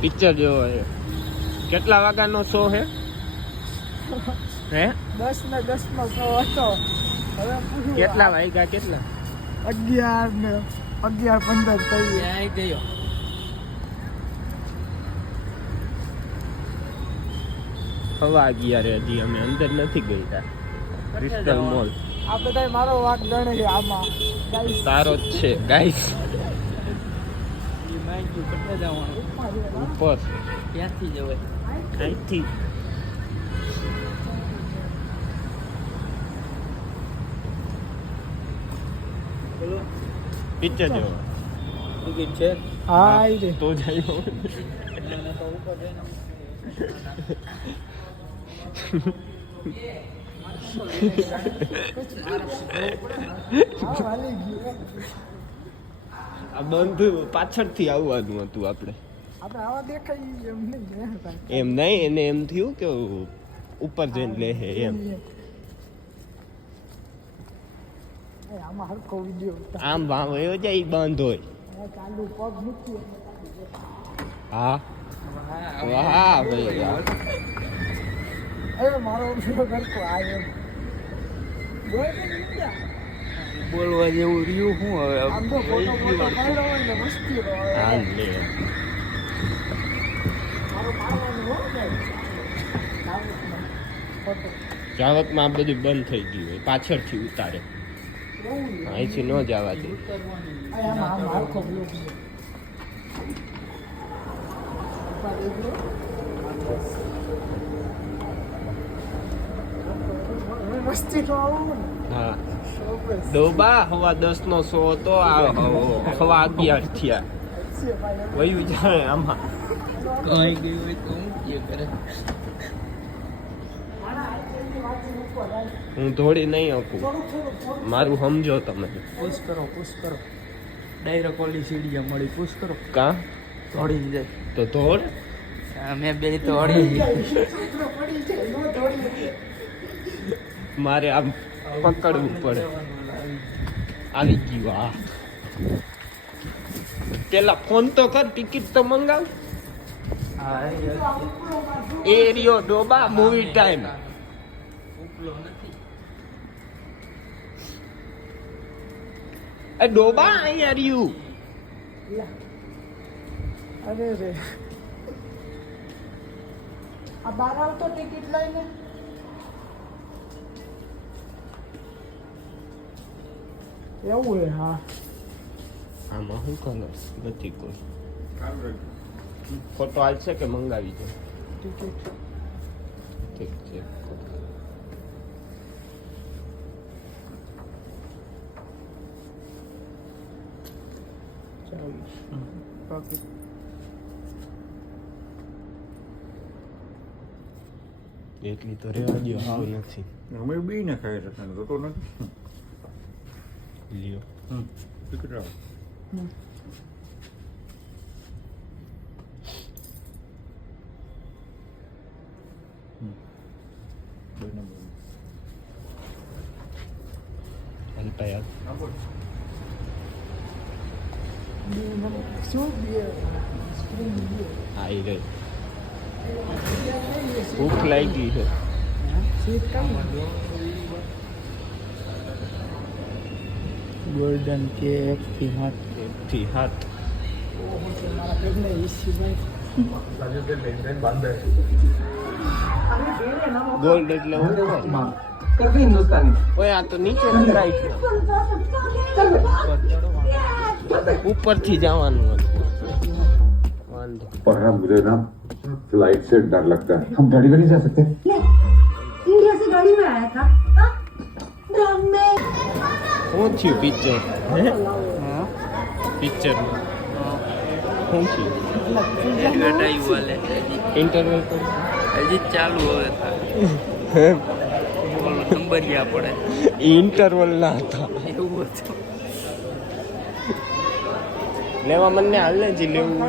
Picture જેવો છે. કેટલા વાગ્યાનો શો છે? હે? દસ ને દસ નો શો હતો કેટલા વાગ્યા કેટલા? અગિયાર ને અગિયાર પંદર થઈ ગયો. હવા અગિયારે હજી અમે અંદર નથી ગયા ક્રિસ્ટલ મોલ આ બધા મારો વાક ગણે છે આમાં. સારો જ છે ગાઈસ એ માઇક કેટલે જવાનું ઉપર. ક્યાંથી જવાય અહીંથી. પિક્ચર જેવો. ટિકિટ છે? હા તો જાય ઉપર જઈને આ બંધ પાછળથી આવવાનું હતું આપણે. આપણે આવા દેખાય એમ નહીં એમ નહીં એને એમ થયું કે ઉપર જઈને લે હે એમ આમાં વાવ એવો જાય બંધ હોય. હા. વાહ ભાઈ અરે મારો ઘર આ એમ? બોલવા જેવું રહ્યું શું હવે? આમ તો ફોટો ફોટો પાડ્યો હોય ને મસ્તી રો હા લે જાવકમાં આ બધું બંધ થઈ ગયું હોય પાછળથી ઉતારે. અહીંથી ન જવા દે. મસ્તી તો આવું હા. ડોબા હવા દસ નો સો હતો આ હવા અગિયાર થયા. વયું જાય આમાં. કઈ ગયું હોય તો હું કે કરે? હું થોડી નહીં થોડું મારું સમજો તમે. પુશ કરો પુશ કરો. ડાયરેક્ટ ઓલી સીડીએ મળી. પુશ કરો. કા? દોડી જાય. તો ધોળ? અમે બે દોડી મારે આમ પકડવું પડે. આવી ગયું આ પેલા ફોન તો કર ટિકિટ તો મંગાવ. એરિયો ડોબા મૂવી ટાઈમ એ ડોબા અહીંયા રહ્યું. અરે રે. આ બાર આવતો ટિકિટ લઈને? એવું હે હા આમાં શું કલર નથી કોઈ ફોટો આવશે કે મંગાવી ટિકિટ ઠીક છે બાકી એટલી તો રેવા દો હાવ નથી અમે બી ને ખાઈ શકીએ તો નથી Leo. Mm. Look around. Mm. Mm. Doon na muna. Ano pa yan? Abot. Hindi Ah, હાથ ઓહો છે મારા પેટને ઈસી ભાઈ ગોલ્ડ એટલે ઉપર करके हिंदुस्तानी ઓય આ તો નીચે નખાય છે ઉપરથી જવાનું હતું વાંધો पढ़ना मुझे ना फ्लाइट से डर लगता है हम गाड़ी में नहीं जा सकते इंडिया से गाड़ी में आया था हाँ? ड्रम में શું થયું પિક્ચર હે પિક્ચરમાં શું થયું એડવર્ટાઈઝ વાલે ઇન્ટરવલ તો હજી ચાલુ હવે હે નંબરિયા પડે ઇન્ટરવલ ના હતા. એવું હતું લેવા મને હાલ ને જી લેવું.